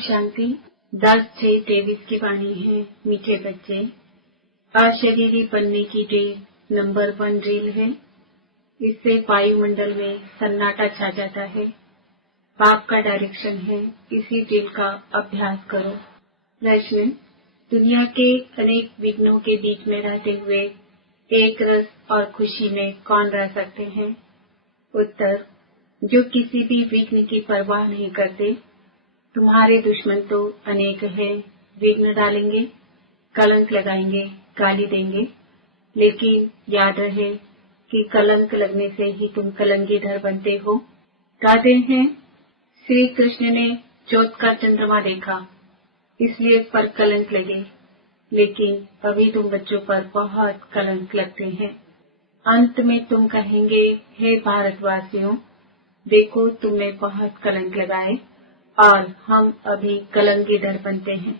शांति 10/6/23 की वाणी है। मीठे बच्चे, अशरीरी बनने की ड्रिल नंबर 1 ड्रिल है। इससे वायुमंडल में सन्नाटा छा जाता है। बाप का डायरेक्शन है, इसी ड्रिल का अभ्यास करो। प्रश्न, दुनिया के अनेक विघ्नों के बीच में रहते हुए एक रस और खुशी में कौन रह सकते हैं? उत्तर, जो किसी भी विघ्न की परवाह नहीं करते। तुम्हारे दुश्मन तो अनेक हैं, विघ्न डालेंगे, कलंक लगाएंगे, गाली देंगे, लेकिन याद रहे कि कलंक लगने से ही तुम कलंकीधर बनते हो। कहते हैं, श्री कृष्ण ने चौथ का चंद्रमा देखा, इसलिए उस पर कलंक लगे, लेकिन अभी तुम बच्चों पर बहुत कलंक लगते हैं। अंत में तुम कहेंगे, हे भारतवासियों, देखो तुमने बहुत कलंक लगाए और हम अभी कलंकीधर बनते हैं।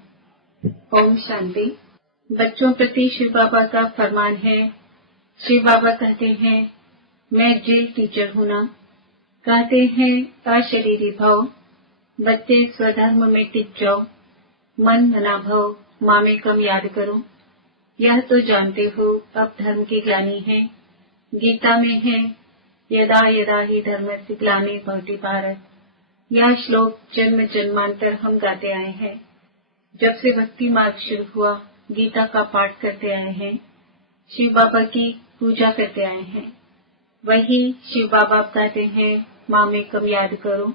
ओम शांति। बच्चों प्रति शिव बाबा का फरमान है। शिव बाबा कहते हैं, मैं ड्रिल टीचर हूँ ना। कहते हैं, अशरीरी भव, बच्चे स्वधर्म में टिक जाओ, मन मना भव, माँ में कम याद करो। यह तो जानते हो, अब धर्म के ज्ञानी हैं। गीता में है, यदा यदा ही धर्मस्य ग्लानिर्भवति भारत। यह श्लोक जन्म जन्मांतर हम गाते आए हैं। जब से भक्ति मार्ग शुरू हुआ, गीता का पाठ करते आए हैं, शिव बाबा की पूजा करते आए हैं। वही शिव बाबा कहते हैं, माँ में कम याद करो।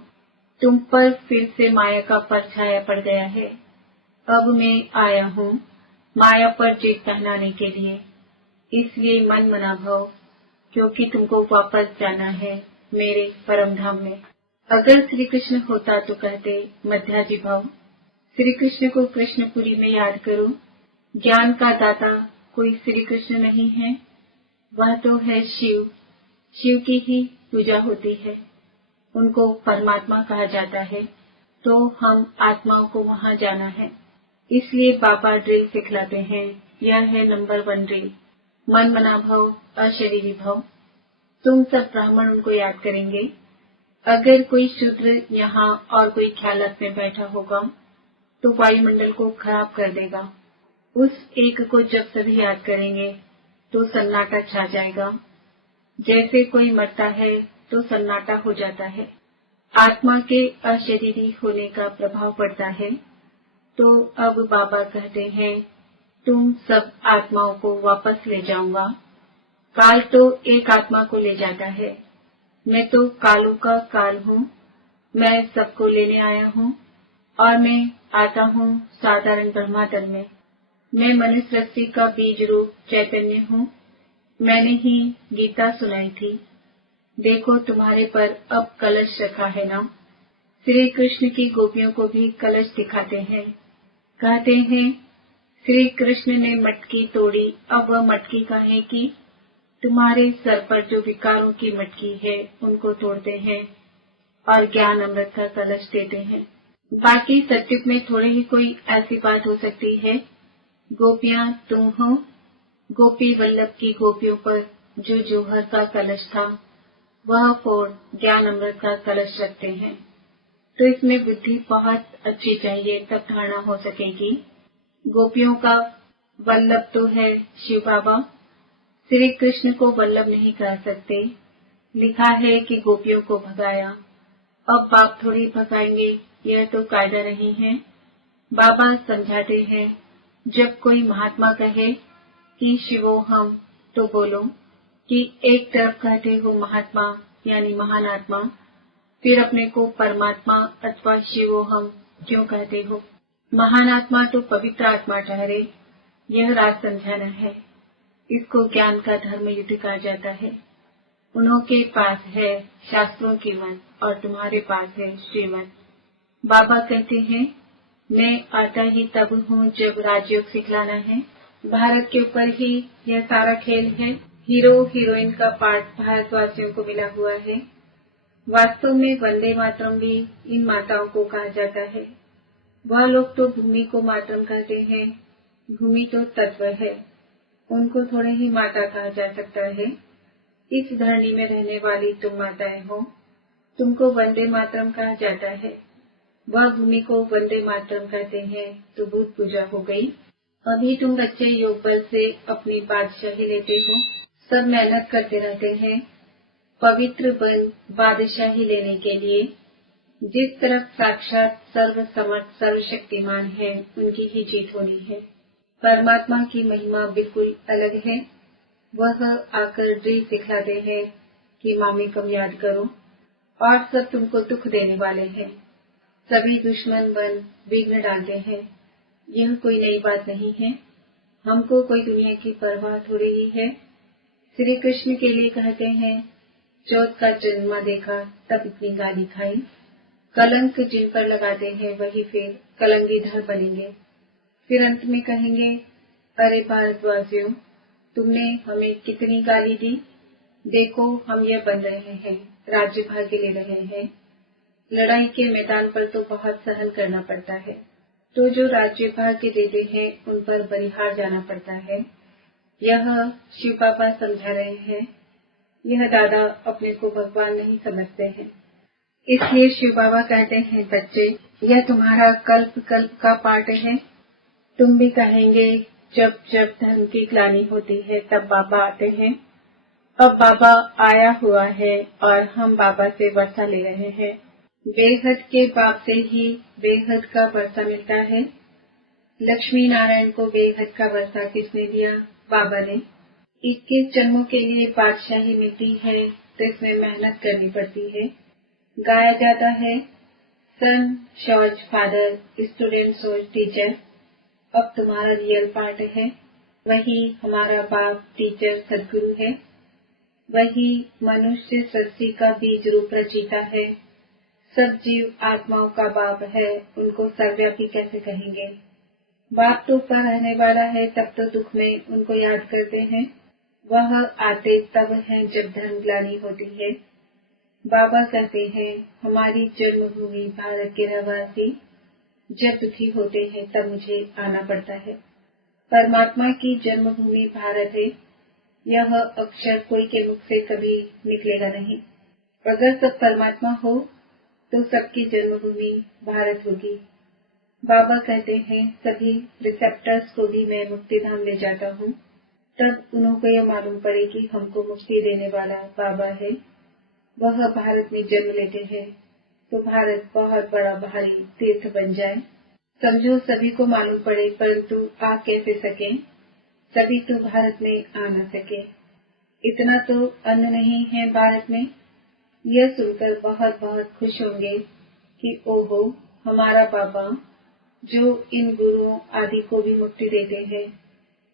तुम पर फिर से माया का परछाया पड़ गया है। अब मैं आया हूँ माया पर जीत पहनाने के लिए। इसलिए मन मना भव, क्योंकि तुमको वापस जाना है मेरे परम धाम में। अगर श्री कृष्ण होता तो कहते, मध्याजी भाव, श्री कृष्ण को कृष्णपुरी में याद करो। ज्ञान का दाता कोई श्री कृष्ण नहीं है, वह तो है शिव। शिव की ही पूजा होती है, उनको परमात्मा कहा जाता है। तो हम आत्माओं को वहाँ जाना है, इसलिए बाबा ड्रिल सिखलाते हैं। यह है नंबर 1 ड्रिल, मन मना भव, अशरीरी भव। तुम सब ब्राह्मण उनको याद करेंगे। अगर कोई शूद्र यहाँ और कोई ख्यालत में बैठा होगा तो वायुमंडल को खराब कर देगा। उस एक को जब सभी याद करेंगे तो सन्नाटा छा जाएगा। जैसे कोई मरता है तो सन्नाटा हो जाता है। आत्मा के अशरीरी होने का प्रभाव पड़ता है। तो अब बाबा कहते हैं, तुम सब आत्माओं को वापस ले जाऊंगा। काल तो एक आत्मा को ले जाता है। मैं तो कालों का काल हूँ। मैं सबको लेने आया हूँ और मैं आता हूँ साधारण ब्रह्मांड में। मैं मनुष्य रस्सी का बीज रूप चैतन्य हूँ। मैंने ही गीता सुनाई थी। देखो तुम्हारे पर अब कलश रखा है ना। श्री कृष्ण की गोपियों को भी कलश दिखाते हैं। कहते हैं, श्री कृष्ण ने मटकी तोड़ी, अब वह मटकी काहे की? तुम्हारे सर पर जो विकारों की मटकी है उनको तोड़ते हैं और ज्ञान अमृत का कलश देते हैं। बाकी सत्युग में थोड़े ही कोई ऐसी बात हो सकती है। गोपियां तुम हो। गोपी वल्लभ की गोपियों पर जो जौहर का कलश था वह फोड़ ज्ञान अमृत का कलश रखते हैं। तो इसमें बुद्धि बहुत अच्छी चाहिए, तब धारणा हो सकेगी। गोपियों का वल्लभ तो है शिव बाबा। श्री कृष्ण को वल्लभ नहीं कह सकते। लिखा है कि गोपियों को भगाया। अब बाप थोड़ी भगाएंगे, यह तो कायदा नहीं है। बाबा समझाते हैं, जब कोई महात्मा कहे कि शिवो हम, तो बोलो कि एक तरफ कहते हो महात्मा यानी महान आत्मा, फिर अपने को परमात्मा अथवा शिवो हम क्यों कहते हो? महान आत्मा तो पवित्र आत्मा ठहरे। यह राज समझाना है। इसको ज्ञान का धर्म युद्ध कहा जाता है। उन्होंने पास है शास्त्रों की मत और तुम्हारे पास है श्रीमत। बाबा कहते हैं, मैं आता ही तब हूँ जब राजयोग सिखलाना है। भारत के ऊपर ही यह सारा खेल है। हीरो हीरोइन का पार्ट भारतवासियों को मिला हुआ है। वास्तव में वंदे मातरम भी इन माताओं को कहा जाता है। वह लोग तो भूमि को मातरम कहते हैं। भूमि तो तत्व है, उनको थोड़े ही माता कहा जा सकता है। इस धरनी में रहने वाली तुम माताएं हो, तुमको वंदे मातरम कहा जाता है। वह भूमि को वंदे मातरम कहते हैं तो भूत पूजा हो गई। अभी तुम बच्चे योग बल से अपनी बादशाही लेते हो, सब मेहनत करते रहते हैं पवित्र बन बादशाही लेने के लिए। जिस तरफ साक्षात सर्व समर्थ सर्वशक्तिमान है, उनकी ही जीत होनी है। परमात्मा की महिमा बिल्कुल अलग है। वह आकर ड्रिल सिखलाते हैं कि मामी कम याद करो, और सब तुमको दुख देने वाले हैं। सभी दुश्मन बन विघ्न डालते हैं। यह कोई नई बात नहीं है। हमको कोई दुनिया की परवाह थोड़ी ही है। श्री कृष्ण के लिए कहते हैं, चौथ का जन्मा देखा तब इतनी गाली खाई। कलंक जिन पर लगाते हैं वही फिर कलंगीधर बनेंगे। फिर अंत में कहेंगे, अरे भारतवासियों, तुमने हमें कितनी गाली दी। देखो हम यह बन रहे हैं, राज्य भाग्य ले रहे हैं। लड़ाई के मैदान पर तो बहुत सहन करना पड़ता है, तो जो राज्य भाग्य देते हैं उन पर बलिहार जाना पड़ता है। यह शिव बाबा समझा रहे हैं। यह दादा अपने को भगवान नहीं समझते हैं। इसलिए शिव बाबा कहते हैं, बच्चे यह तुम्हारा कल्प कल्प का पाठ है। तुम भी कहेंगे, जब जब धर्म की ग्लानि होती है तब बाबा आते हैं। अब बाबा आया हुआ है और हम बाबा से वर्षा ले रहे हैं। बेहद के बाप से ही बेहद का वर्षा मिलता है। लक्ष्मी नारायण को बेहद का वर्षा किसने दिया? बाबा ने। 21 जन्मों के लिए बादशाही मिलती है तो इसमें मेहनत करनी पड़ती है। गाया जाता है, सन शौर्ज फादर, स्टूडेंट सोच टीचर। अब तुम्हारा रियल पार्ट है। वही हमारा बाप टीचर सदगुरु है। वही मनुष्य सृष्टि का बीज रूप रचयिता है। सब जीव आत्माओं का बाप है, उनको सर्वव्यापी कैसे कहेंगे? बाप तो ऊपर रहने वाला है, तब तो दुख में उनको याद करते हैं। वह आते तब हैं जब धर्म ग्लानि होती है। बाबा कहते हैं, हमारी जन्मभूमि भारत के रहवासी जब दुखी होते हैं तब मुझे आना पड़ता है। परमात्मा की जन्मभूमि भारत है। यह अक्षर कोई के मुख से कभी निकलेगा नहीं। अगर सब परमात्मा हो तो सबकी जन्मभूमि भारत होगी। बाबा कहते हैं, सभी रिसेप्टर्स को भी मैं मुक्ति धाम ले जाता हूँ। तब उन्हों को यह मालूम पड़े कि हमको मुक्ति देने वाला बाबा है। वह भारत में जन्म लेते हैं तो भारत बहुत बड़ा भारी तीर्थ बन जाए। समझो सभी को मालूम पड़े, परंतु आ कैसे सके? सभी तो भारत में आ न सके। इतना तो अन्न नहीं है भारत में। यह सुनकर बहुत बहुत खुश होंगे कि ओहो, हमारा बाबा जो इन गुरुओं आदि को भी मुक्ति देते हैं,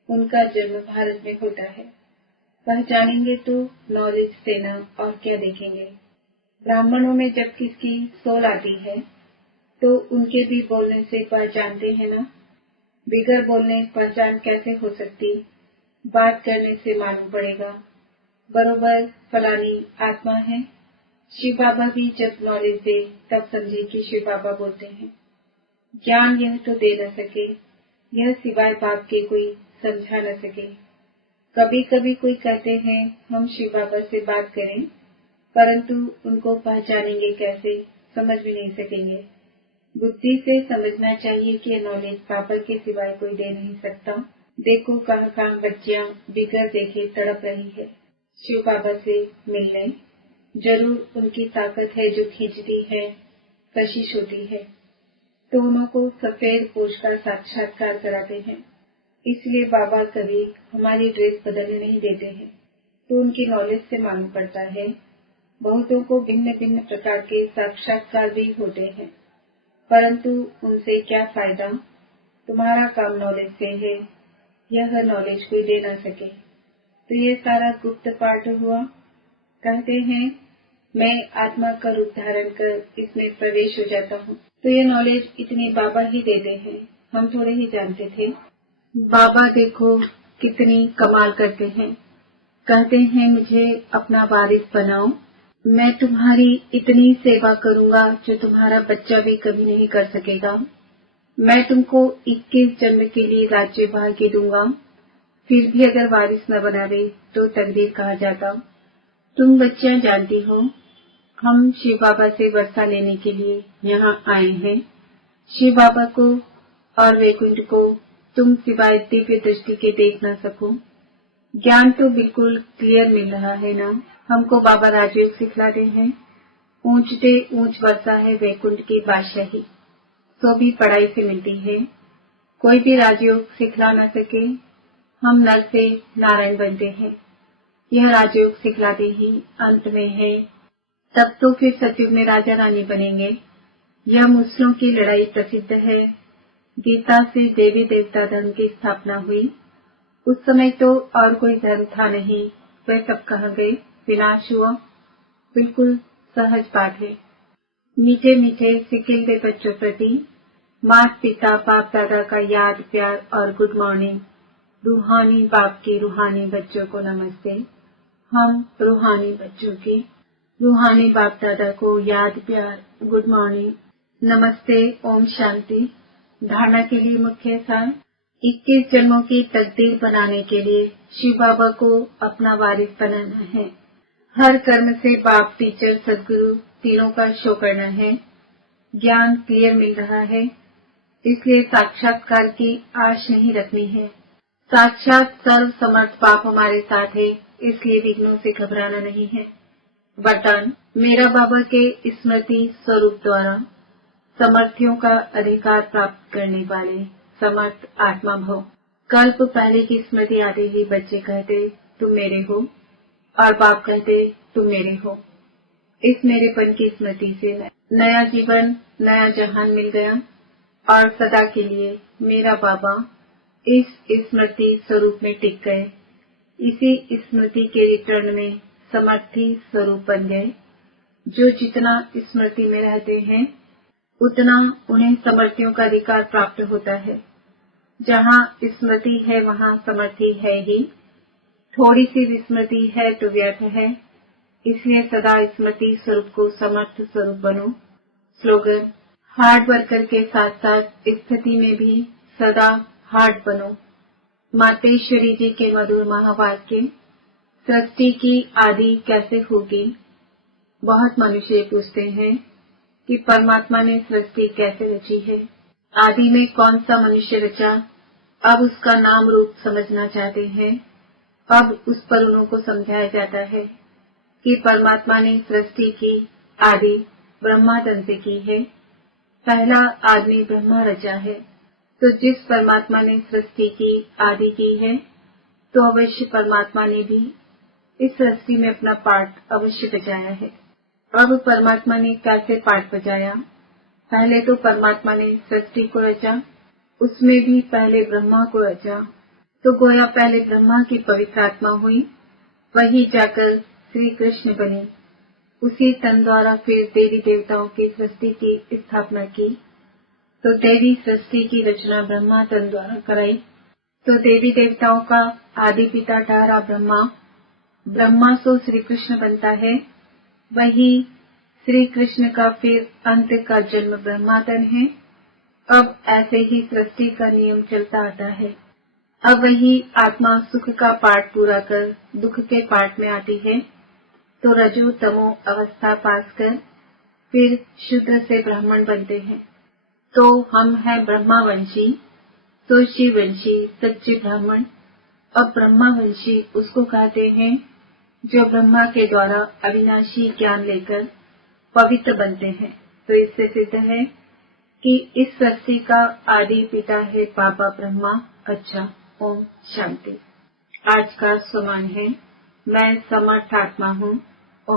उनका जन्म भारत में होता है। पहचानेंगे तो नॉलेज देना, और क्या देखेंगे। ब्राह्मणों में जब किसकी सोल आती है तो उनके भी बोलने से पहचानते हैं ना। बिगर बोलने पहचान कैसे हो सकती? बात करने से मालूम पड़ेगा बरोबर फलानी आत्मा है। शिव बाबा भी जब नॉलेज दे तब समझे कि शिव बाबा बोलते हैं। ज्ञान यह तो दे न सके, यह सिवाय बाप के कोई समझा न सके। कभी कभी कोई कहते हैं हम शिव बाबा से बात करें, परंतु उनको पहचानेंगे कैसे, समझ भी नहीं सकेंगे। बुद्धि से समझना चाहिए कि यह नॉलेज बाबा के सिवाय कोई दे नहीं सकता। देखो कहाँ बच्चियां बिगर देखे तड़प रही है शिव बाबा से मिलने। जरूर उनकी ताकत है जो खींचती है, कशिश होती है। तो उनको सफेद पोष का साक्षात्कार कराते हैं। इसलिए बाबा कभी हमारी ड्रेस बदलने नहीं देते हैं। तो उनकी नॉलेज से मालूम पड़ता है। बहुतों को भिन्न भिन्न प्रकार के साक्षात्कार भी होते हैं, परंतु उनसे क्या फायदा? तुम्हारा काम नॉलेज से है, यह नॉलेज कोई दे न सके। तो ये सारा गुप्त पाठ हुआ। कहते हैं मैं आत्मा का रूप धारण कर इसमें प्रवेश हो जाता हूँ। तो ये नॉलेज इतनी बाबा ही देते हैं, हम थोड़े ही जानते थे। बाबा देखो कितनी कमाल करते हैं। कहते हैं मुझे अपना वारिस बनाओ, मैं तुम्हारी इतनी सेवा करूंगा जो तुम्हारा बच्चा भी कभी नहीं कर सकेगा। मैं तुमको 21 जन्म के लिए राज्य भाग्य दूंगा। फिर भी अगर वारिस न बनावे तो तकदीर कहा जाता। तुम बच्चियां जानती हो, हम शिव बाबा से वर्षा लेने के लिए यहाँ आए हैं। शिव बाबा को और वैकुंठ को तुम सिवाय दिव्य दृष्टि के देख न सको। ज्ञान तो बिल्कुल क्लियर मिल रहा है ना। हमको बाबा राजयोग सिखलाते हैं। ऊंचते ऊंच वर्षा है वैकुंठ की बादशाही, तो भी पढ़ाई से मिलती है। कोई भी राजयोग सिखला न सके। हम नर से नारायण बनते हैं। यह राजयोग सिखलाते ही अंत में है। तब तो फिर सतयुग में राजा रानी बनेंगे। यह मुस्लिमों की लड़ाई प्रसिद्ध है। गीता से देवी देवता धर्म की स्थापना हुई। उस समय तो और कोई धर्म था नहीं। वह सब कहाँ गए, विनाश हुआ। बिल्कुल सहज बात है। मीठे मीठे सिकिलते बच्चों प्रति माता पिता बाप दादा का याद प्यार और गुड मॉर्निंग। रूहानी बाप के रूहानी बच्चों को नमस्ते। हम रूहानी बच्चों के रूहानी बाप दादा को याद प्यार गुड मॉर्निंग नमस्ते। ओम शांति। धारणा के लिए मुख्य सार 21 जन्मों की तकदीर बनाने के लिए शिव बाबा को अपना वारिस बनाना है। हर कर्म से बाप टीचर सदगुरु तीनों का शो करना है। ज्ञान क्लियर मिल रहा है, इसलिए साक्षात्कार की आश नहीं रखनी है। साक्षात सर्व समर्थ बाप हमारे साथ है, इसलिए विघ्नों से घबराना नहीं है। वरदान मेरा बाबा के स्मृति स्वरूप द्वारा समर्थियों का अधिकार प्राप्त करने वाले समर्थ आत्मा भव। कल्प पहले की स्मृति आते ही बच्चे कहते तुम मेरे हो, और बाप कहते तुम मेरे हो। इस मेरेपन की स्मृति से नया जीवन नया जहान मिल गया और सदा के लिए मेरा बाबा इस स्मृति स्वरूप में टिक गए। इसी स्मृति के रिटर्न में समर्थी स्वरूप बन गए। जो जितना स्मृति में रहते हैं उतना उन्हें समर्थियों का अधिकार प्राप्त होता है। जहाँ स्मृति है वहाँ समर्थी है ही। थोड़ी सी विस्मृति है तो व्यर्थ है, इसलिए सदा स्मृति स्वरूप को समर्थ स्वरूप बनो। स्लोगन हार्ड वर्कर के साथ साथ स्थिति में भी सदा हार्ड बनो। मातेश्वरी जी के मधुर महावाक्य सृष्टि की आदि कैसे होगी। बहुत मनुष्य पूछते हैं कि परमात्मा ने सृष्टि कैसे रची है, आदि में कौन सा मनुष्य रचा। अब उसका नाम रूप समझना चाहते हैं। अब उस पर उनको समझाया जाता है कि परमात्मा ने सृष्टि की आदि ब्रह्मा तन से की है। पहला आदमी ब्रह्मा रचा है। तो जिस परमात्मा ने सृष्टि की आदि की है, तो अवश्य परमात्मा ने भी इस सृष्टि में अपना पार्ट अवश्य बजाया है। अब परमात्मा ने कैसे पार्ट बजाया। पहले तो परमात्मा ने सृष्टि को रचा, उसमें भी पहले ब्रह्मा को रचा। तो गोया पहले ब्रह्मा की पवित्र आत्मा हुई, वही जाकर श्री कृष्ण बनी। उसी तन द्वारा फिर देवी देवताओं की सृष्टि की स्थापना की। तो देवी सृष्टि की रचना ब्रह्मा तन द्वारा कराई। तो देवी देवताओं का आदि पिता ठहरा ब्रह्मा। ब्रह्मा से श्री कृष्ण बनता है, वही श्री कृष्ण का फिर अंत का जन्म ब्रह्मा तन है। अब ऐसे ही सृष्टि का नियम चलता आता है। अब वही आत्मा सुख का पाठ पूरा कर दुख के पाठ में आती है। तो रजो तमो अवस्था पास कर फिर शूद्र से ब्राह्मण बनते हैं। तो हम हैं ब्रह्मावंशी, तो शिववंशी सच्चे ब्राह्मण। अब ब्रह्मावंशी उसको कहते हैं जो ब्रह्मा के द्वारा अविनाशी ज्ञान लेकर पवित्र बनते हैं। तो इससे सिद्ध है कि इस सृष्टि का आदि पिता है बाबा ब्रह्मा। अच्छा, ओम शांति। आज का समान है मैं समर्थ आत्मा हूँ।